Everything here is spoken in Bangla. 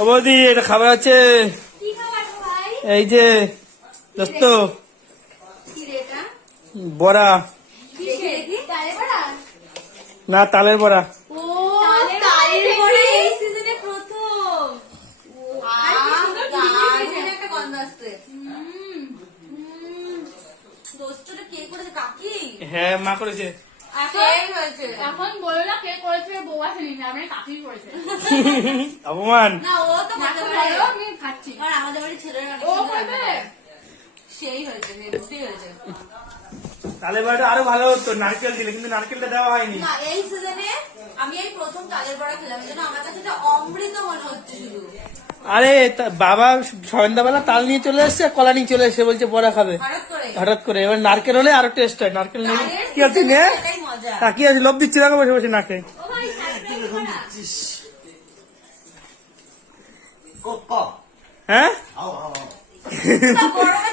ও বৌদি এটা খাবার আছে, কি খাবার ভাই? এই যে দোস্ত কি রে এটা? বড়া, দেখি তালে বড়া। না তালের বড়া। ও তালের বড়া এই সিজনে প্রথম। আর কি সুন্দর ঝিরিঝিরি একটা গন্ধ আসছে। দোস্তটা কে করেছে? কাকি? হ্যাঁ মা করেছে। সেই হয়েছে। এখন বলো না কে করেছে, বউ আসেনি, আমি কাকি করেছে। অপমান। না ও তো করতে পারে। বলো, আমি খাচ্ছি। আর আমাদের বাড়ির ছেলেরা অনেক ও সুন্দর করবে? রান্না করে। সেই হয়েছে, হেভি হয়েছে। তালের বড়াটা আরো ভালো হতো নারকেল দিলে, কিন্তু নারকেলটা দেওয়া হয়নি। না এই সিজনে আমি এই প্রথম তালের বড়া খেলাম, যেন আমার কাছে এটা অমৃত মনে হচ্ছে শুধু। আরে বাবা সন্ধ্যাবেলা তাল নিয়ে চলে এসছে, কলা নিয়ে চলে এসছে, বলছে বড়া খাবে হঠাৎ করে হঠাৎ করে। এবার নারকেল হলে আরো টেস্ট হয়, নারকেল নেই তালের কি আছে নে, season এটাই মজা। তা কি আছে লোভ দিচ্ছি দেখো বসে বসে নাকে। ও ভাই সাবস্ক্রাইব করা। হ্যাঁ তা গরমে